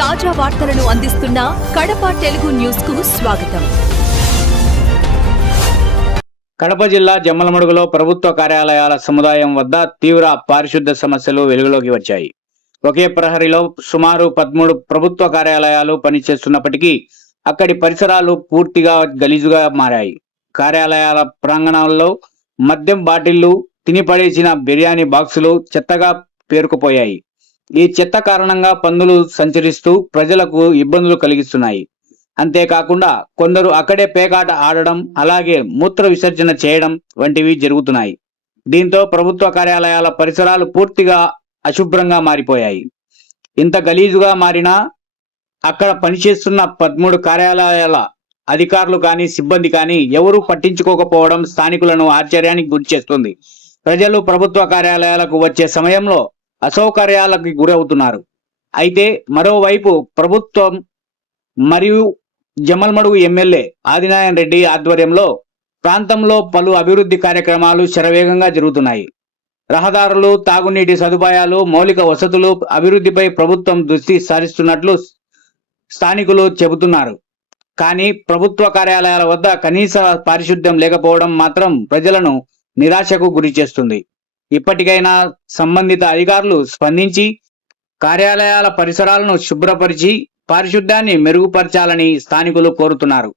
తాజా వార్తలను అందిస్తున్న కడప తెలుగు న్యూస్ కు స్వాగతం. కడప జిల్లా జమ్మలమడుగులో ప్రభుత్వ కార్యాలయాల సముదాయం వద్ద తీవ్ర పారిశుద్ధ సమస్యలు వెలుగులోకి వచ్చాయి. ఒకే ప్రహరీలో సుమారు 13 ప్రభుత్వ కార్యాలయాలు పనిచేస్తున్నప్పటికీ అక్కడి పరిసరాలు పూర్తిగా గలీజుగా మారాయి. కార్యాలయాల ప్రాంగణాల్లో మద్యం బాటిళ్లు, తినిపడేసిన బిర్యానీ బాక్సులు చెత్తగా పేరుకుపోయాయి. ఈ చెత్త కారణంగా పందులు సంచరిస్తూ ప్రజలకు ఇబ్బందులు కలిగిస్తున్నాయి. అంతేకాకుండా కొందరు అక్కడే పేకాట ఆడడం, అలాగే మూత్ర విసర్జన చేయడం వంటివి జరుగుతున్నాయి. దీంతో ప్రభుత్వ కార్యాలయాల పరిసరాలు పూర్తిగా అశుభ్రంగా మారిపోయాయి. ఇంత గలీజుగా మారినా అక్కడ పనిచేస్తున్న 13 కార్యాలయాల అధికారులు కానీ సిబ్బంది కానీ ఎవరూ పట్టించుకోకపోవడం స్థానికులను ఆశ్చర్యానికి గురిచేస్తుంది. ప్రజలు ప్రభుత్వ కార్యాలయాలకు వచ్చే సమయంలో అసౌకర్యాలకు గురవుతున్నారు. అయితే మరోవైపు ప్రభుత్వం మరియు జమ్మలమడుగు ఎమ్మెల్యే ఆదినారాయణ రెడ్డి ఆధ్వర్యంలో ప్రాంతంలో పలు అభివృద్ధి కార్యక్రమాలు శరవేగంగా జరుగుతున్నాయి. రహదారులు, తాగునీటి సదుపాయాలు, మౌలిక వసతులు అభివృద్ధిపై ప్రభుత్వం దృష్టి సారిస్తున్నట్లు స్థానికులు చెబుతున్నారు. కానీ ప్రభుత్వ కార్యాలయాల వద్ద కనీస పారిశుద్ధ్యం లేకపోవడం మాత్రం ప్రజలను నిరాశకు గురి చేస్తుంది. ఇప్పటికైనా సంబంధిత అధికారులు స్పందించి కార్యాలయాల పరిసరాలను శుభ్రపరిచి పారిశుద్ధ్యాన్ని మెరుగుపరచాలని స్థానికులు కోరుతున్నారు.